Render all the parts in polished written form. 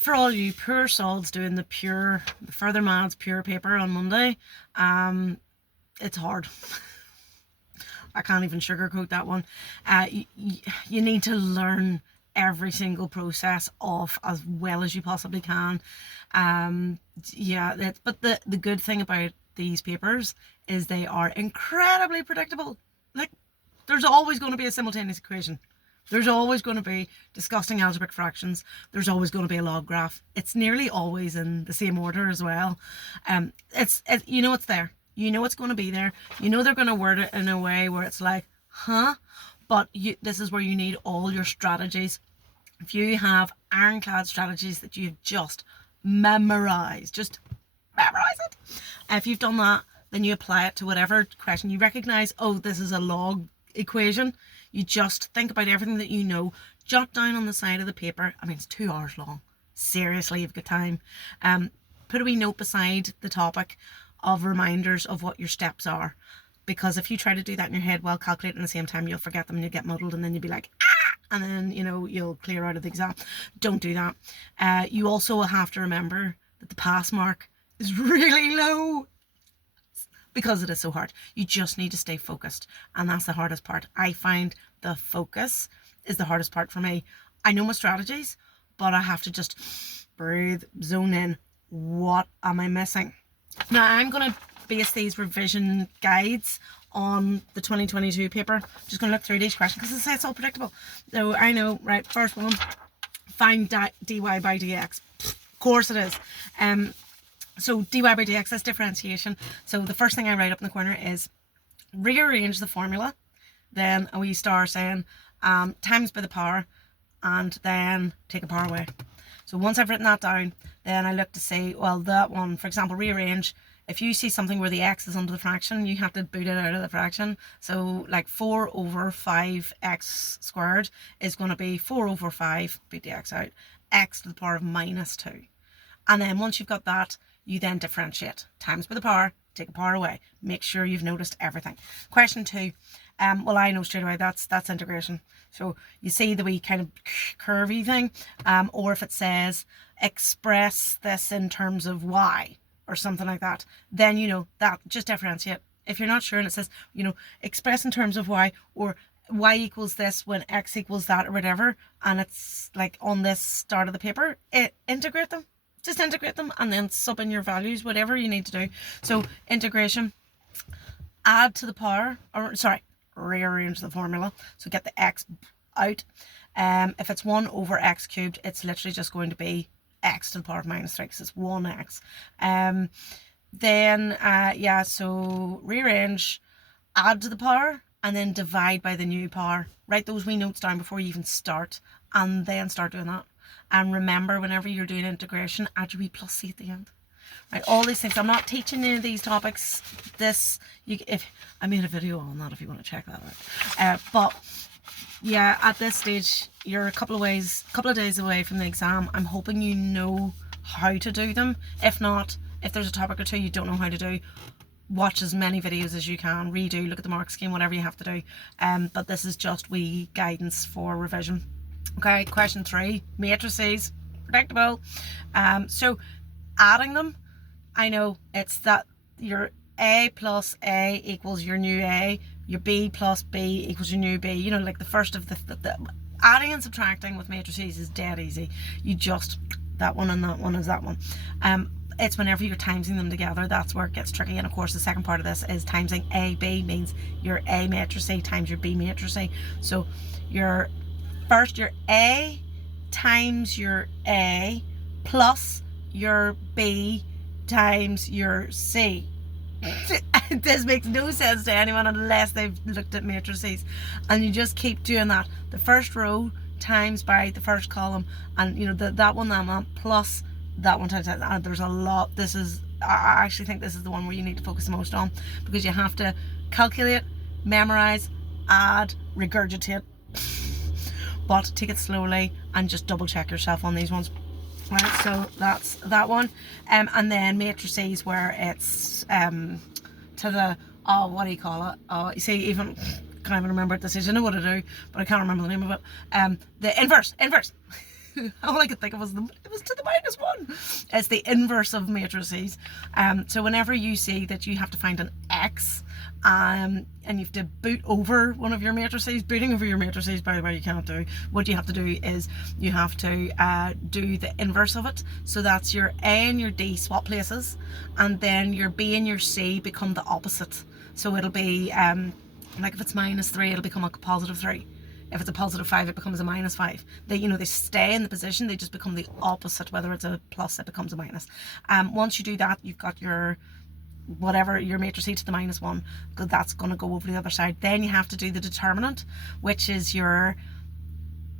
for all you poor souls doing the further maths pure paper on Monday, it's hard. I can't even sugarcoat that one. You need to learn every single process off as well as you possibly can. But the good thing about these papers is they are incredibly predictable. Like, there's always going to be a simultaneous equation. There's always going to be disgusting algebraic fractions. There's always going to be a log graph. It's nearly always in the same order as well. It's there. You know it's going to be there. You know they're going to word it in a way where it's like, huh? But this is where you need all your strategies. If you have ironclad strategies that you've just memorized, just memorize it. If you've done that, then you apply it to whatever question. You recognize, oh, this is a log equation. You just think about everything that you know, jot down on the side of the paper. I mean, it's 2 hours long. Seriously, you've got time. Put a wee note beside the topic of reminders of what your steps are. Because if you try to do that in your head while calculating at the same time, you'll forget them and you'll get muddled, and then you'll be like, ah! And then, you'll clear out of the exam. Don't do that. You also have to remember that the pass mark is really low, because it is so hard. You just need to stay focused, and that's the hardest part. I find the focus is the hardest part for me. I know my strategies, but I have to just breathe, zone in. What am I missing? Now, I'm going to base these revision guides on the 2022 paper. I'm just going to look through each question because it's all predictable. So I know, right, first one, find dy by dx. Of course it is. So dy by dx, that's differentiation. So the first thing I write up in the corner is rearrange the formula, then a wee star saying times by the power, and then take a power away. So once I've written that down, then I look to see, well, that one, for example, rearrange. If you see something where the x is under the fraction, you have to boot it out of the fraction. So like 4 over 5x squared is going to be 4 over 5, boot the x out, x to the power of minus 2. And then once you've got that, you then differentiate. Times by the power, take a power away. Make sure you've noticed everything. Question 2. Well, I know straight away that's integration. So you see the wee kind of curvy thing, or if it says express this in terms of y or something like that, then you know that, just differentiate. If you're not sure and it says, express in terms of y, or y equals this when x equals that, or whatever, and it's like on this start of the paper, integrate them. Just integrate them and then sub in your values, whatever you need to do. So integration, add to the power, rearrange the formula. So get the x out. If it's 1 over x cubed, it's literally just going to be x to the power of minus 3 because it's 1x. So rearrange, add to the power, and then divide by the new power. Write those wee notes down before you even start, and then start doing that. And remember, whenever you're doing integration, add your wee plus c at the end. Right, all these things. I'm not teaching any of these topics. If I made a video on that, if you want to check that out. But yeah, at this stage, you're a couple of days away from the exam. I'm hoping you know how to do them. If not, if there's a topic or two you don't know how to do, watch as many videos as you can, redo, look at the mark scheme, whatever you have to do. But this is just wee guidance for revision. Okay, question 3, matrices, predictable. So adding them, I know it's that your A plus A equals your new A, your B plus B equals your new B, like the first of the adding and subtracting with matrices is dead easy. You just, that one and that one is that one. It's whenever you're timesing them together, that's where it gets tricky. And of course, the second part of this is timesing A, B means your A matrice times your B matrice. So your A times your A plus your B times your C. This makes no sense to anyone unless they've looked at matrices. And you just keep doing that. The first row times by the first column, and that one plus that one times that. And there's a lot. I actually think this is the one where you need to focus the most on, because you have to calculate, memorize, add, regurgitate. But take it slowly and just double check yourself on these ones. Right, so that's that one. And then matrices where it's to the, what do you call it? You see, even can't even remember what this is. I know what to do, but I can't remember the name of it. The inverse. all I could think of was it was to the -1. It's the inverse of matrices. So whenever you see that you have to find an x, and you have to boot over one of your matrices, booting over your matrices, by the way, you can't do. What you have to do is you have to do the inverse of it. So that's your A and your D swap places, and then your B and your C become the opposite. So it'll be like if it's -3, it'll become a +3. If it's a +5, it becomes a -5. They stay in the position, they just become the opposite. Whether it's a plus, it becomes a minus. Once you do that, you've got your whatever, your matrices to the -1, because that's going to go over the other side. Then you have to do the determinant, which is your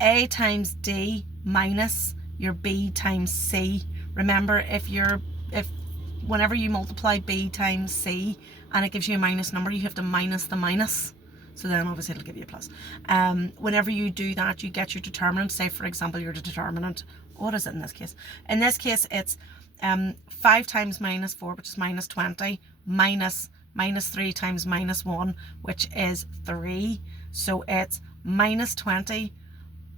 A times D minus your B times C. Remember, if whenever you multiply B times C and it gives you a minus number, you have to minus the minus. So then obviously it'll give you a plus. Whenever you do that, you get your determinant. Say, for example, your determinant, what is it in this case? In this case, it's 5 times -4, which is -20, minus -3 times -1, which is 3. So it's -20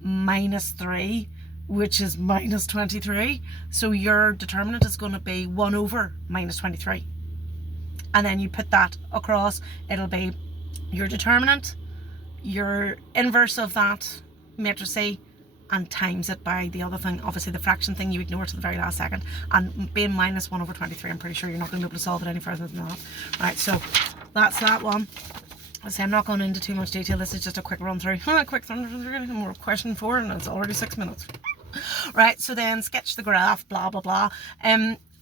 minus 3, which is -23. So your determinant is going to be 1 over -23. And then you put that across, it'll be your determinant, your inverse of that matrice, and times it by the other thing. Obviously the fraction thing you ignore to the very last second, and being -1 over 23, I'm pretty sure you're not going to be able to solve it any further than that. Right, so that's that one. I say I'm not going into too much detail, this is just a quick run through. Quick run through, and we're question 4 and it's already 6 minutes. Right, so then sketch the graph, blah blah blah.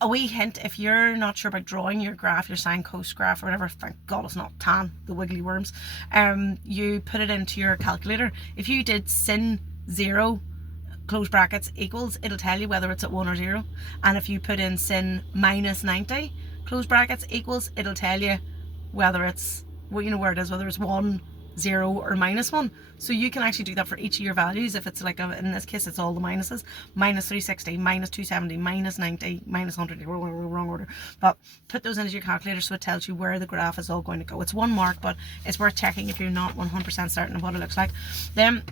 A wee hint, if you're not sure about drawing your graph, your sine cos graph or whatever, thank God it's not tan, the wiggly worms, you put it into your calculator. If you did sin 0 close brackets equals, it'll tell you whether it's at 1 or 0. And if you put in sin -90 close brackets equals, it'll tell you whether it's, well, you know where it is, whether it's 1, 0 or -1. So you can actually do that for each of your values. If it's like in this case it's all the minuses, -360, -270, -90, -100, wrong order, but put those into your calculator so it tells you where the graph is all going to go. It's 1 mark, but it's worth checking if you're not 100% certain of what it looks like. Then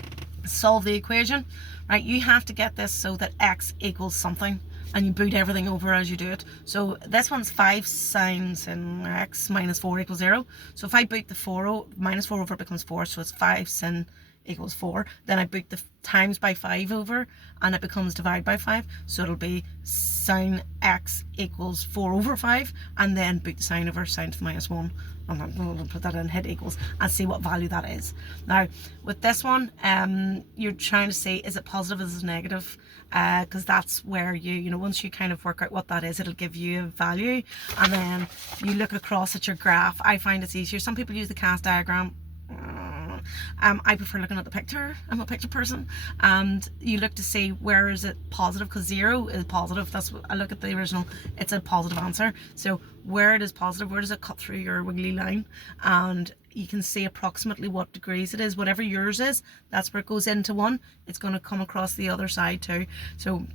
solve the equation. Right, you have to get this so that x equals something, and you boot everything over as you do it. So this one's 5 sine sin x -4 equals 0. So if I boot the -4 over, it becomes 4, so it's 5 sin equals 4. Then I boot the times by 5 over, and it becomes divide by 5. So it'll be sine x equals 4 over 5, and then boot the sine over, sine to the -1. And I'm going to put that in, hit equals, and see what value that is. Now, with this one, you're trying to see, is it positive, is it negative? Because that's where you know, once you kind of work out what that is, it'll give you a value. And then you look across at your graph. I find it's easier. Some people use the cast diagram. I prefer looking at the picture. I'm a picture person, and you look to see where is it positive, because 0 is positive. That's what I look at the original, it's a positive answer. So where it is positive, where does it cut through your wiggly line, and you can see approximately what degrees it is. Whatever yours is, that's where it goes into 1. It's going to come across the other side too. So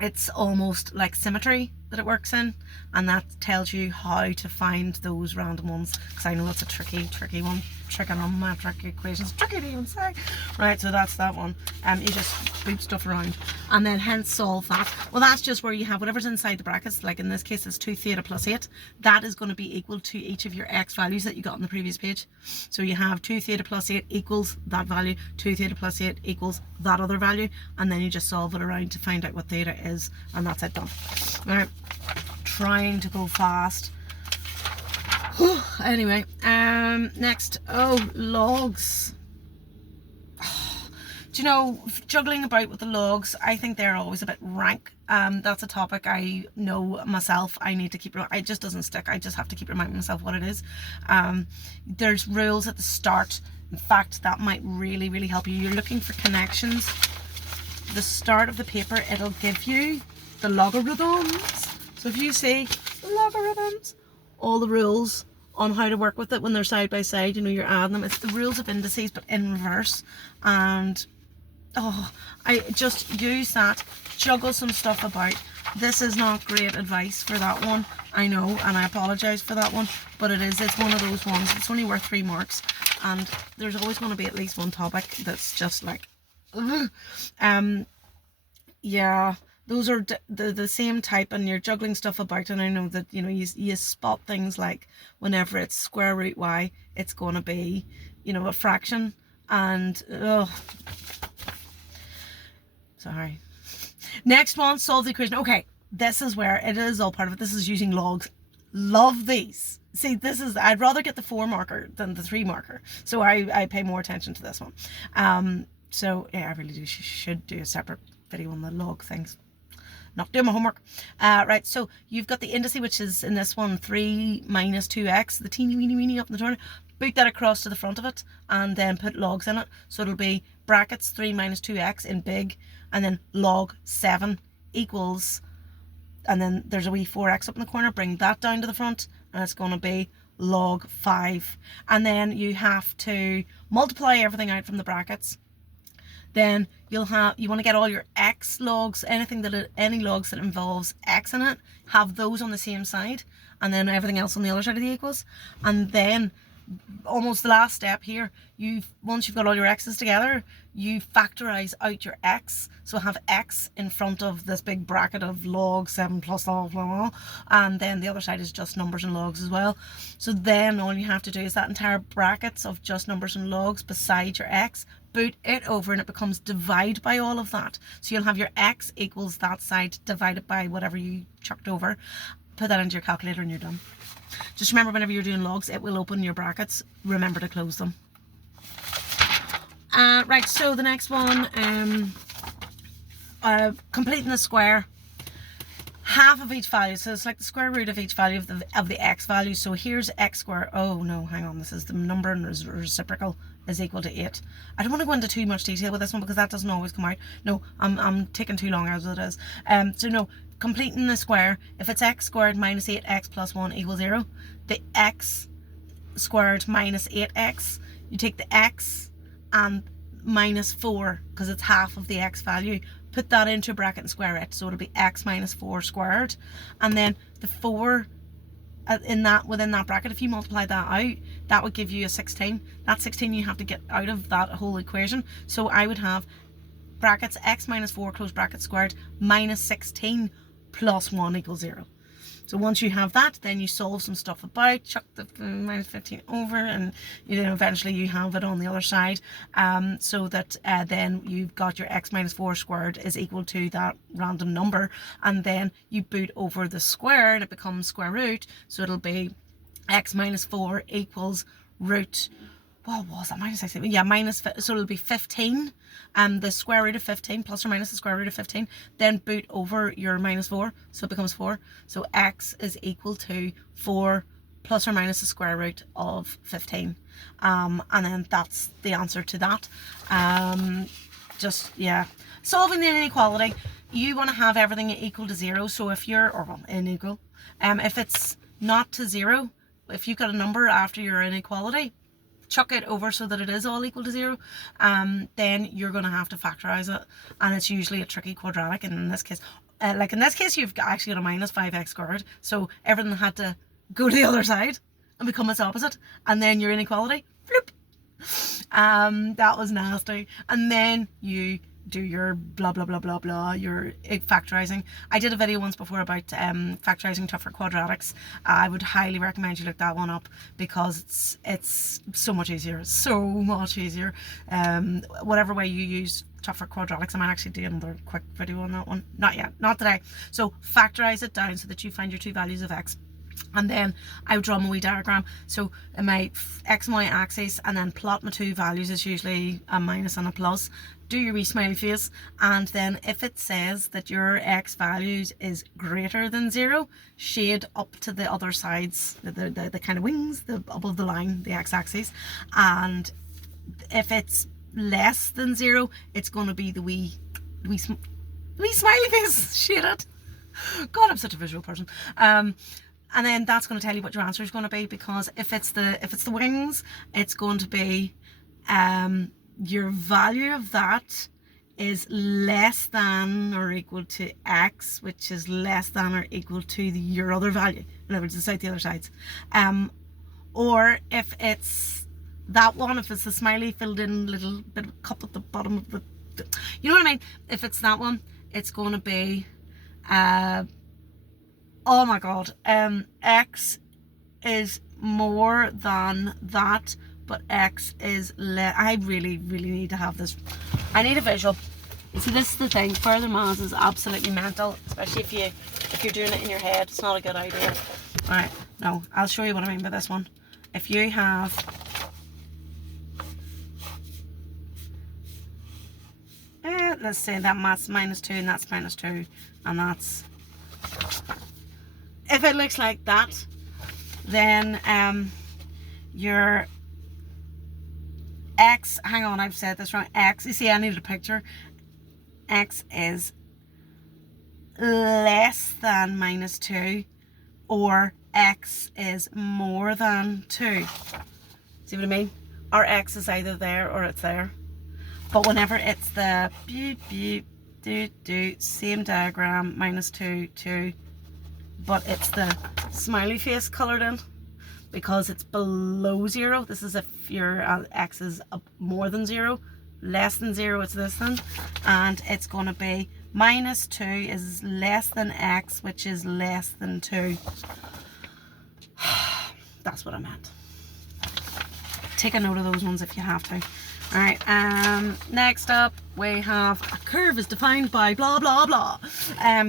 it's almost like symmetry that it works in, and that tells you how to find those random ones, because I know that's a tricky one. Trigonometric equations, tricky to even say. Right, so that's that one. You just boot stuff around and then hence solve that. Well, that's just where you have whatever's inside the brackets. Like in this case it's 2 theta plus 8. That is going to be equal to each of your x values that you got on the previous page. So you have 2 theta plus 8 equals that value, 2 theta plus 8 equals that other value, and then you just solve it around to find out what theta is, and that's it, done. Alright, trying to go fast. Anyway, next, logs. Do you know, juggling about with the logs, I think they're always a bit rank. That's a topic I know myself. I need to keep, it just doesn't stick. I just have to keep reminding myself what it is. There's rules at the start. In fact, that might really help you. You're looking for connections. The start of the paper, it'll give you the logarithms. So if you see logarithms, all the rules on how to work with it when they're side by side, you know, you're adding them. It's the rules of indices but in reverse, and I just use that, juggle some stuff about. This is not great advice for that one, I know, and I apologize for that one, but it's one of those ones. It's only worth 3 marks, and there's always going to be at least one topic that's just like ugh. Yeah, those are the same type, and you're juggling stuff about, and I know that, you know, you spot things like whenever it's square root y, it's going to be, you know, a fraction, and sorry. Next one, solve the equation. Okay, this is where it is all part of it. This is using logs. Love these. See, this is, I'd rather get the 4 marker than the 3 marker. So I pay more attention to this one. So yeah, I really do. Should do a separate video on the log things. Not doing my homework. Right, so you've got the indice, which is in this one 3 minus 2x, the teeny weeny up in the corner. Boot that across to the front of it and then put logs in it. So it'll be brackets 3 minus 2x in big, and then log 7 equals, and then there's a wee 4x up in the corner. Bring that down to the front, and it's going to be log 5. And then you have to multiply everything out from the brackets. Then you want to get all your x logs, any logs that involves x in it, have those on the same side, and then everything else on the other side of the equals. And then almost the last step here, once you've got all your x's together, you factorize out your x. So have x in front of this big bracket of log 7 plus log blah, blah, blah, and then the other side is just numbers and logs as well. So then all you have to do is that entire brackets of just numbers and logs beside your x, boot it over, and it becomes divide by all of that. So you'll have your x equals that side divided by whatever you chucked over. Put that into your calculator and you're done. Just remember, whenever you're doing logs, it will open your brackets. Remember to close them. Right, so the next one, completing the square. Half of each value, so it's like the square root of each value of the x value. So here's x squared. Oh no, hang on, this is the number and reciprocal is equal to 8. I don't want to go into too much detail with this one because that doesn't always come out. No, I'm taking too long as it is. So no, completing the square, if it's x squared minus 8x plus 1 equals 0, the x squared minus 8x, you take the x and minus 4 because it's half of the x value. Put that into a bracket and square it, so it'll be x minus 4 squared, and then the 4 within that bracket, if you multiply that out, that would give you a 16. That 16 you have to get out of that whole equation. So I would have brackets x minus 4 close bracket squared minus 16 plus 1 equals 0. So once you have that, then you solve some stuff about, chuck the minus 15 over, and you know, eventually you have it on the other side, so that then you've got your x minus 4 squared is equal to that random number, and then you boot over the square and it becomes square root, so it'll be x minus 4 equals root, what was that, minus 16? Yeah, so it'll be 15, the square root of 15 plus or minus the square root of 15, then boot over your minus 4, so it becomes 4. So x is equal to 4 plus or minus the square root of 15, and then that's the answer to that. Just, yeah, solving the inequality, you want to have everything equal to 0. So if you're, or well, unequal, if it's not to 0, if you've got a number after your inequality, chuck it over so that it is all equal to 0, then you're going to have to factorize it, and it's usually a tricky quadratic. And in this case, like in this case, you've actually got a minus 5x squared, so everything had to go to the other side and become its opposite, and then your inequality, floop. That was nasty. And then you do your blah blah blah blah blah, your factorizing. I did a video once before about factorizing tougher quadratics. I would highly recommend you look that one up because it's so much easier, so much easier. Whatever way you use tougher quadratics, I might actually do another quick video on that one. Not yet, not today. So factorize it down so that you find your two values of x. And then I would draw my wee diagram. So in my x and y axis, and then plot my two values, is usually a minus and a plus. Do your wee smiley face, and then if it says that your x values is greater than 0, shade up to the other sides, the kind of wings, above the line, the x-axis. And if it's less than 0, it's going to be the wee smiley face shaded. God, I'm such a visual person. And then that's going to tell you what your answer is going to be, because if it's the wings, it's going to be your value of that is less than or equal to x, which is less than or equal to your other value. In other words, it's out the other sides. Or if it's that one, if it's the smiley filled in little bit of cup at the bottom of the, you know what I mean? If it's that one, it's going to be, oh my god, x is more than that, but x is less. I really need to have this. I need a visual. See, this is the thing. Further maths is absolutely mental, especially if you're doing it in your head. It's not a good idea. All right, no, I'll show you what I mean by this one. If you have let's say that that's -2 and that's -2, and that's, if it looks like that, then your x, hang on, I've said this wrong, x, you see I needed a picture, x is less than -2, or x is more than 2. See what I mean? Our x is either there or it's there. But whenever it's the same diagram, -2, 2, but it's the smiley face coloured in, because it's below 0. This is if your x is up more than 0, less than 0, it's this then. And it's going to be -2 is less than x, which is less than 2. That's what I meant. Take a note of those ones if you have to. Alright, next up we have a curve is defined by blah blah blah.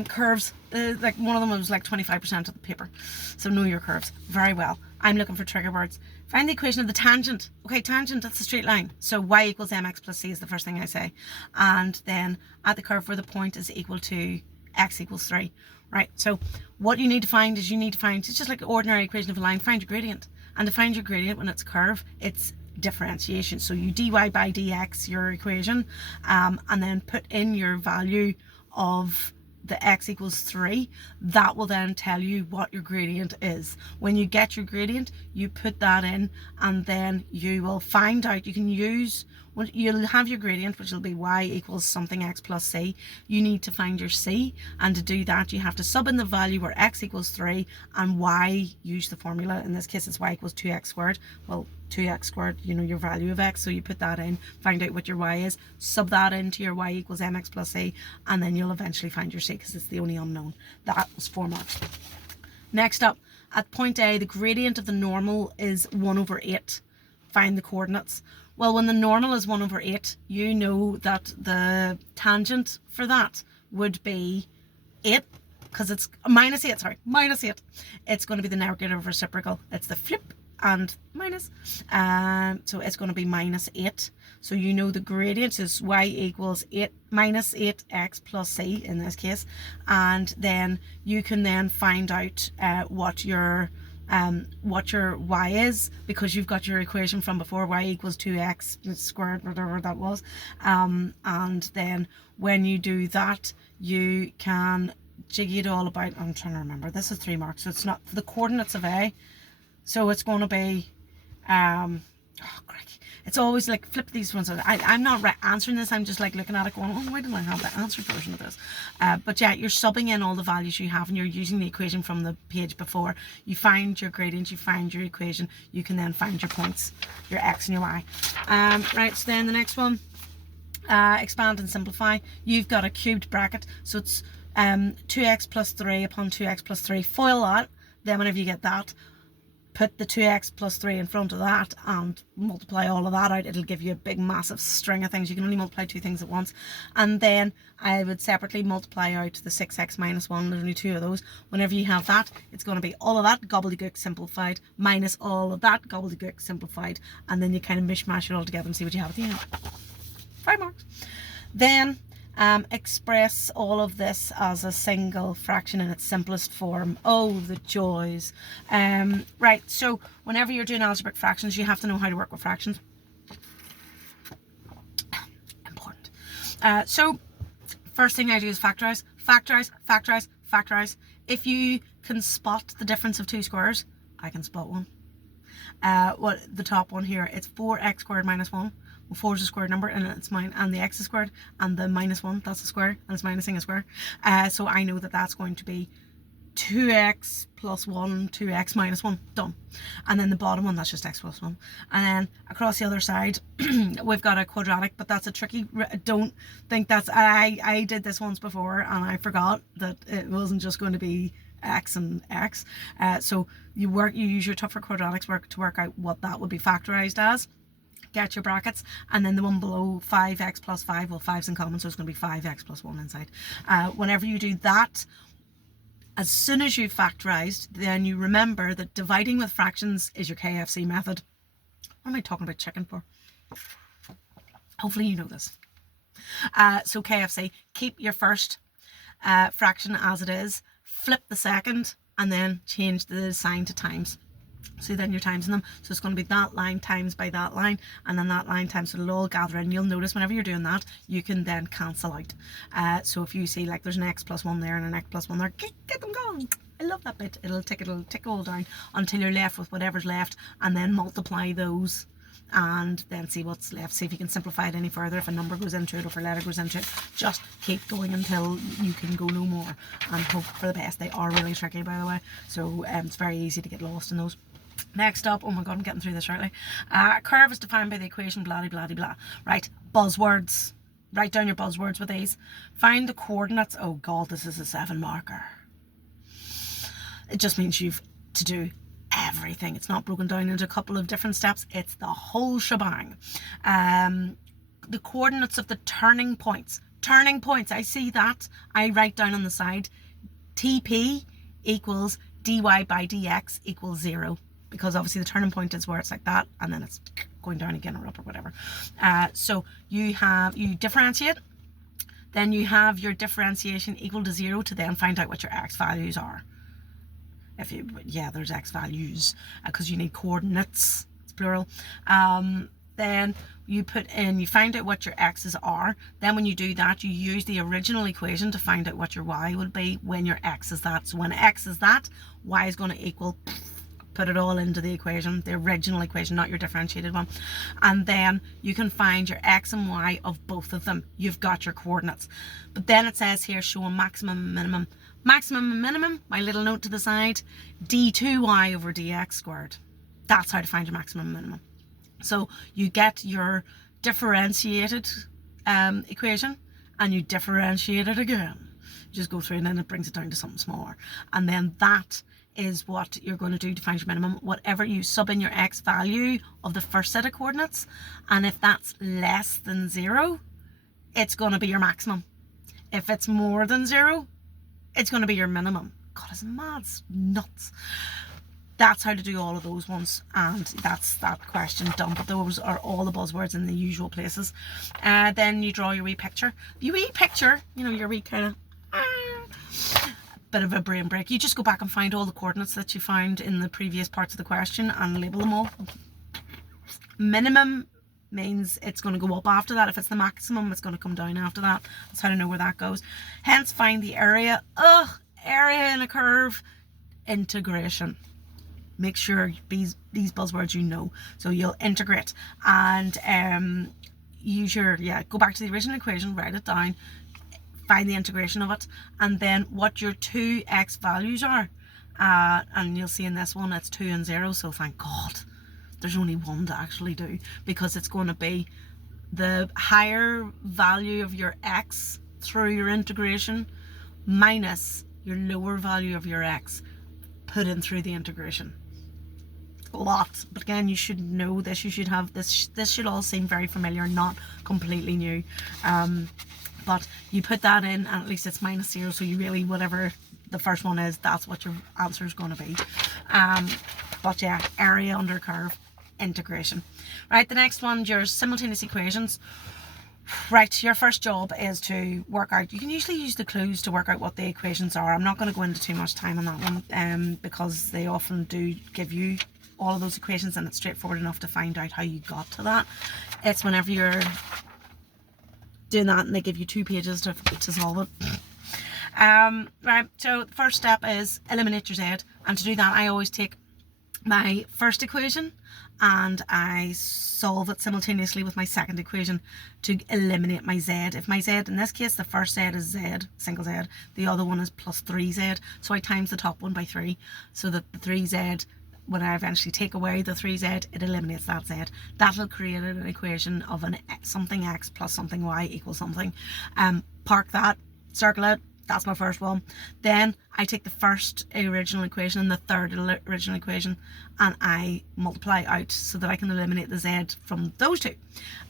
Curves, like one of them was like 25% of the paper. So know your curves very well. I'm looking for trigger words. Find the equation of the tangent. Okay, tangent, that's a straight line. So y equals mx plus c is the first thing I say. And then at the curve where the point is equal to x equals 3. Right, so what you need to find is it's just like an ordinary equation of a line, find your gradient. And to find your gradient when it's a curve, it's differentiation. So you dy by dx your equation, and then put in your value of the x equals 3. That will then tell you what your gradient is. When you get your gradient, you put that in, and then you will find out, you'll have your gradient, which will be y equals something x plus c. You need to find your c, and to do that you have to sub in the value where x equals 3 and y, use the formula. In this case it's y equals 2x squared. Well, 2x squared, you know your value of x, so you put that in, find out what your y is, sub that into your y equals mx plus c, and then you'll eventually find your c, because it's the only unknown. That was 4 marks. Next up, at point A, the gradient of the normal is 1/8. Find the coordinates. Well, when the normal is 1/8, you know that the tangent for that would be 8, because it's -8, sorry, -8. It's going to be the negative reciprocal. It's the flip and minus. So it's going to be -8. So you know the gradient is y equals 8 minus 8x plus c in this case. And then you can then find out what your y is, because you've got your equation from before, y equals 2x squared, whatever that was. And then when you do that, you can jiggy it all about. I'm trying to remember, this is 3 marks, so it's not the coordinates of A, so it's going to be it's always like flip these ones. I'm not answering this, I'm just like looking at it going, oh, why didn't I have the answered version of this? But yeah, you're subbing in all the values you have, and you're using the equation from the page before. You find your gradient, you find your equation, you can then find your points, your x and your y. Right, so then the next one, expand and simplify. You've got a cubed bracket, so it's 2x plus 3 upon 2x plus 3. Foil that, then whenever you get that, put the 2x plus 3 in front of that and multiply all of that out. It'll give you a big massive string of things. You can only multiply 2 things at once. And then I would separately multiply out the 6x minus 1. There's only 2 of those. Whenever you have that, it's going to be all of that gobbledygook simplified minus all of that gobbledygook simplified, and then you kind of mishmash it all together and see what you have at the end. 5 marks. Then express all of this as a single fraction in its simplest form. Oh, the joys. Right, so whenever you're doing algebraic fractions, you have to know how to work with fractions. Important. So first thing I do is factorize, factorize, factorize, factorize. If you can spot the difference of 2 squares, I can spot one. What the top one here, it's 4x squared minus 1. 4 is a squared number, and it's mine, and the x is squared, and the minus 1, that's a square, and it's minusing a square. So I know that that's going to be 2x plus 1, 2x minus 1, done. And then the bottom one, that's just x plus 1. And then across the other side, we've got a quadratic, but that's a tricky, don't think that's, I did this once before and I forgot that it wasn't just going to be x and x. So you use your tougher quadratics work to work out what that would be factorized as. Get your brackets, and then the one below 5x plus 5, well 5's in common, so it's going to be 5x plus 1 inside. Whenever you do that, as soon as you've factorized, then you remember that dividing with fractions is your KFC method. What am I talking about chicken for? Hopefully you know this. So KFC, keep your first fraction as it is, flip the second, and then change the sign to times. So then you're timesing them. So it's going to be that line times by that line, and then that line times, so it'll all gather in. You'll notice whenever you're doing that, you can then cancel out. So if you see like there's an x plus 1 there and an x plus 1 there, get them going. I love that bit. It'll tick all down until you're left with whatever's left, and then multiply those and then see what's left. See if you can simplify it any further. If a number goes into it or if a letter goes into it, just keep going until you can go no more and hope for the best. They are really tricky, by the way, so it's very easy to get lost in those. Next up, oh my god, I'm getting through this shortly. A curve is defined by the equation blah blah blah blah. Right, buzzwords. Write down your buzzwords with these. Find the coordinates. Oh god, this is a 7 marker. It just means you've to do everything. It's not broken down into a couple of different steps. It's the whole shebang. The coordinates of the turning points. Turning points, I see that. I write down on the side, TP equals dy by dx equals 0. Because obviously the turning point is where it's like that, and then it's going down again or up or whatever. So you differentiate, then you have your differentiation equal to 0 to then find out what your x values are. There's x values because you need coordinates, it's plural. Then you find out what your x's are. Then when you do that, you use the original equation to find out what your y would be when your x is that. So when x is that, y is going to equal, put it all into the equation, the original equation, not your differentiated one. And then you can find your x and y of both of them. You've got your coordinates. But then it says here, show a maximum and minimum. Maximum and minimum, my little note to the side, d2y over dx squared. That's how to find your maximum and minimum. So you get your differentiated equation and you differentiate it again. You just go through and then it brings it down to something smaller. And then that is what you're going to do to find your minimum. Whatever you sub in your x value of the first set of coordinates, and if that's less than 0, it's going to be your maximum. If it's more than 0, it's going to be your minimum. God, it's mad, it's nuts. That's how to do all of those ones, and that's that question done. But those are all the buzzwords in the usual places. Then you draw your wee picture. Your wee picture, your wee kind of bit of a brain break. You just go back and find all the coordinates that you found in the previous parts of the question and label them all. Minimum means it's going to go up after that. If it's the maximum, it's going to come down after that. That's how to know where that goes. Hence, find the area. Area in a curve. Integration. Make sure these buzzwords you know. So you'll integrate and use your, go back to the original equation, write it down, find the integration of it, and then what your 2x values are. And you'll see in this one it's 2 and 0, so thank God there's only one to actually do, because it's going to be the higher value of your x through your integration minus your lower value of your x put in through the integration. A lot, but again, you should know this. You should have this. This should all seem very familiar, not completely new. But you put that in, and at least it's minus 0. So you really, whatever the first one is, that's what your answer is going to be. But yeah, area under curve, integration. Right, the next one, your simultaneous equations. Right, your first job is to work out, you can usually use the clues to work out what the equations are. I'm not going to go into too much time on that one, because they often do give you all of those equations and it's straightforward enough to find out how you got to that. It's whenever you're doing that and they give you 2 pages to solve it. Right, so the first step is eliminate your z, and to do that I always take my first equation and I solve it simultaneously with my second equation to eliminate my z. If my z, in this case the first z is z, single z, the other one is plus 3z, so I times the top one by 3, so that the 3z, when I eventually take away the 3z, it eliminates that z. That'll create an equation of an something x plus something y equals something. Park that, circle it. That's my first one. Then I take the first original equation and the third original equation and I multiply out so that I can eliminate the z from those two.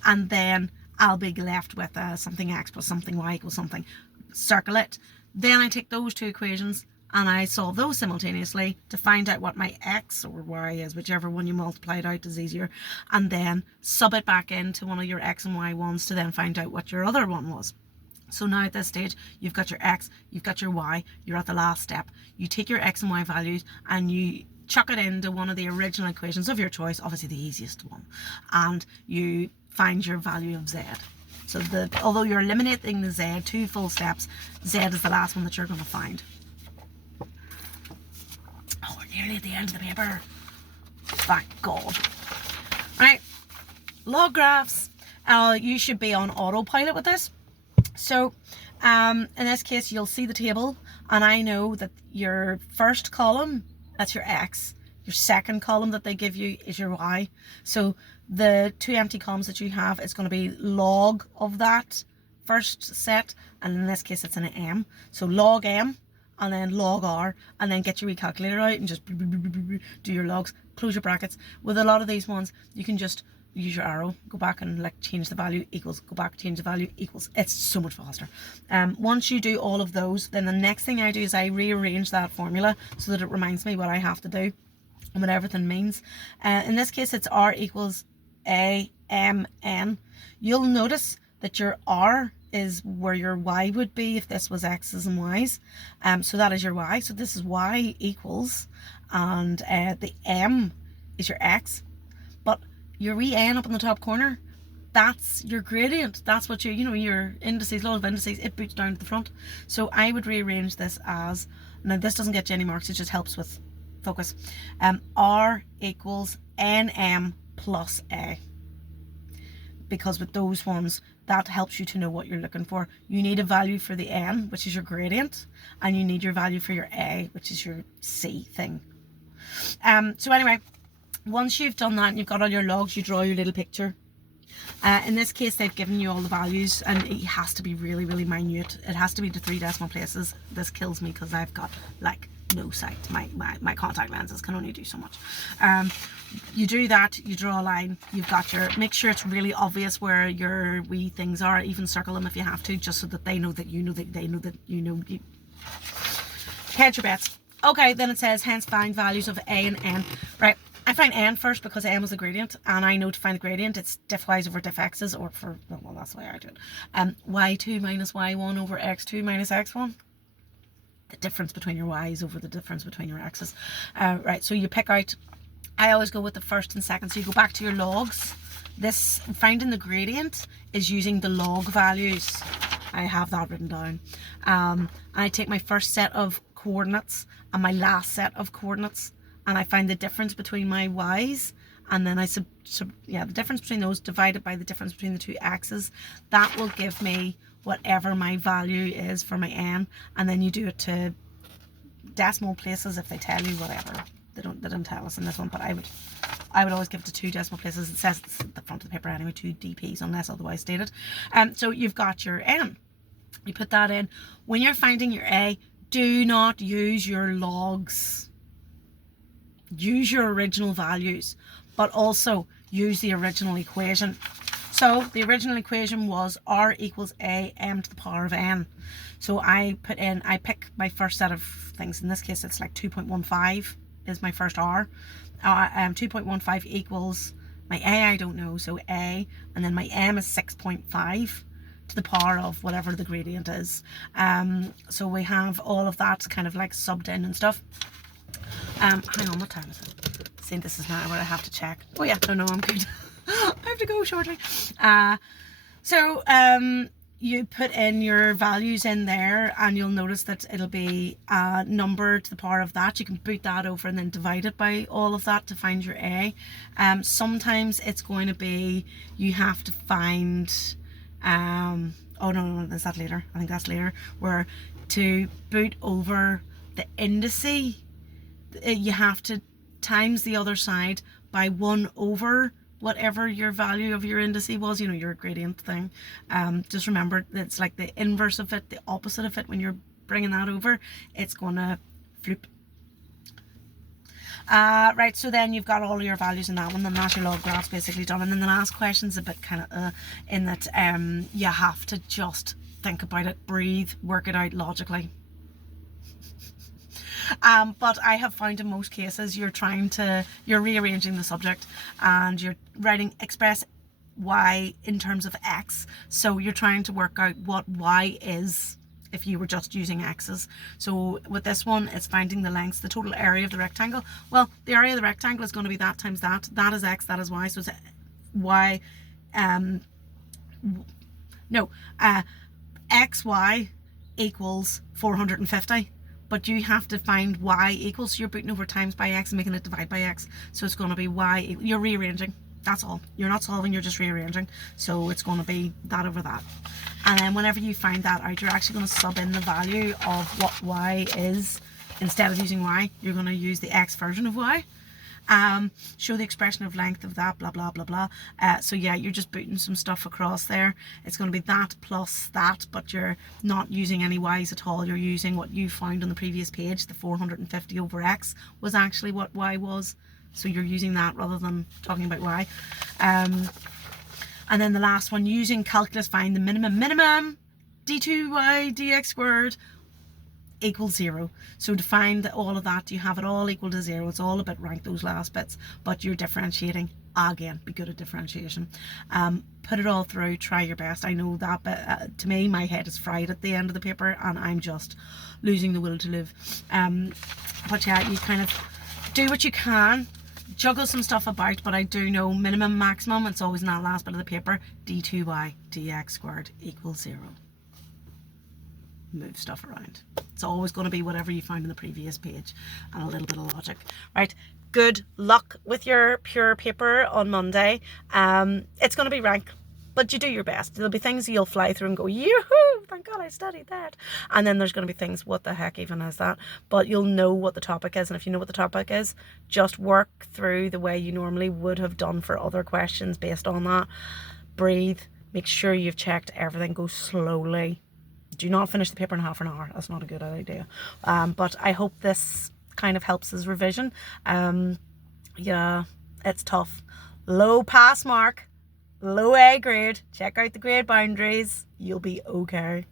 And then I'll be left with something x plus something y equals something. Circle it. Then I take those two equations and I solve those simultaneously to find out what my x or y is, whichever one you multiply it out is easier. And then sub it back into one of your x and y ones to then find out what your other one was. So now at this stage, you've got your x, you've got your y, you're at the last step. You take your x and y values and you chuck it into one of the original equations of your choice, obviously the easiest one, and you find your value of z. So although you're eliminating the z 2 full steps, z is the last one that you're going to find. Oh, we're nearly at the end of the paper. Thank God. Right, log graphs. You should be on autopilot with this. So in this case you'll see the table and I know that your first column, that's your x, your second column that they give you is your y. So the two empty columns that you have, it's going to be log of that first set, and in this case it's an m. So log m and then log r, and then get your recalculator out and just do your logs, close your brackets. With a lot of these ones you can just use your arrow, go back and like change the value, equals, go back, change the value, equals. It's so much faster. Once you do all of those, then the next thing I do is I rearrange that formula so that it reminds me what I have to do and what everything means. In this case it's r equals a m n. You'll notice that your r is where your y would be if this was x's and y's. So that is your y. So this is y equals, and the m is your x. But your wee n up in the top corner, that's your gradient. That's what your indices, laws of indices, it boots down to the front. So I would rearrange this as, now this doesn't get you any marks, it just helps with focus. R equals nm plus a. Because with those ones, that helps you to know what you're looking for. You need a value for the n, which is your gradient, and you need your value for your a, which is your c thing. So anyway, once you've done that and you've got all your logs, you draw your little picture. In this case they've given you all the values and it has to be really, really minute. It has to be to 3 decimal places. This kills me because I've got like no sight. My contact lenses can only do so much. You do that, you draw a line, you've got your, make sure it's really obvious where your wee things are, even circle them if you have to, just so that they know that you know that they know that you know you. Hedge your bets. Okay, then it says hence find values of a and n. Right. I find n first because m is the gradient, and I know to find the gradient it's diff y's over diff x's, or for, well that's the way I do it. Y2 minus y1 over x2 minus x1. The difference between your y's over the difference between your x's. Right, so you pick out, I always go with the first and second, so you go back to your logs. This, finding the gradient is using the log values. I have that written down. I take my first set of coordinates and my last set of coordinates, and I find the difference between my y's, and then I the difference between those divided by the difference between the two x's. That will give me whatever my value is for my n, and then you do it to decimal places if they tell you, whatever. They don't tell us in this one, but I would always give it to 2 decimal places. It says it's at the front of the paper anyway, 2 dp's unless otherwise stated. So you've got your n. You put that in. When you're finding your a, do not use your logs. Use your original values, but also use the original equation. So the original equation was r equals a m to the power of n. So I pick my first set of things. In this case it's like 2.15 is my first r. 2.15 equals my a, I don't know, so a, and then my m is 6.5 to the power of whatever the gradient is. So we have all of that kind of like subbed in and stuff. Hang on, what time is it? See, this is now where I have to check. Oh yeah, no, I'm good. I have to go shortly. So you put in your values in there, and you'll notice that it'll be a number to the power of that. You can put that over and then divide it by all of that to find your A. Sometimes it's going to be, you have to find, oh no, is that later? I think that's later. Where to boot over the indice, you have to times the other side by 1 over whatever your value of your indice was, your gradient thing. Just remember, it's like the inverse of it, the opposite of it. When you're bringing that over, it's gonna flip. Right, so then you've got all your values in that one, and that's your log graphs basically done. And then the last question's a bit kind of in that you have to just think about it, breathe, work it out logically. But I have found in most cases you're rearranging the subject, and you're writing express y in terms of x. So you're trying to work out what y is if you were just using x's. So with this one, it's finding the lengths, the total area of the rectangle. Well, the area of the rectangle is going to be that times that. That is x, that is y. So it's y, xy equals 450. But you have to find y equals, so you're putting over times by x and making it divide by x. So it's going to be y, you're rearranging, that's all. You're not solving, you're just rearranging. So it's going to be that over that. And then whenever you find that out, you're actually going to sub in the value of what y is. Instead of using y, you're going to use the x version of y. Show the expression of length of that, blah, blah, blah, blah. So yeah, you're just booting some stuff across there. It's going to be that plus that, but you're not using any y's at all. You're using what you found on the previous page. The 450 over x was actually what y was. So you're using that rather than talking about y. And then the last one, using calculus, find the minimum d2y dx squared equals 0. So to find all of that, you have it all equal to 0. It's all a bit rank, those last bits, but you're differentiating. Again, be good at differentiation. Put it all through, try your best. I know that, but to me, my head is fried at the end of the paper, and I'm just losing the will to live. But yeah, you kind of do what you can, juggle some stuff about, but I do know minimum, maximum, it's always in that last bit of the paper. d2y dx squared equals 0. Move stuff around. It's always going to be whatever you found in the previous page, and a little bit of logic. Right, good luck with your pure paper on Monday. It's going to be rank, but you do your best. There'll be things you'll fly through and go, yoo-hoo, thank God I studied that. And then there's going to be things, what the heck even is that? But you'll know what the topic is, and if you know what the topic is, just work through the way you normally would have done for other questions based on that. Breathe, make sure you've checked everything, go slowly. Do not finish the paper in half an hour. That's not a good idea. But I hope this kind of helps as revision. Yeah, it's tough. Low pass mark, low A grade. Check out the grade boundaries. You'll be okay.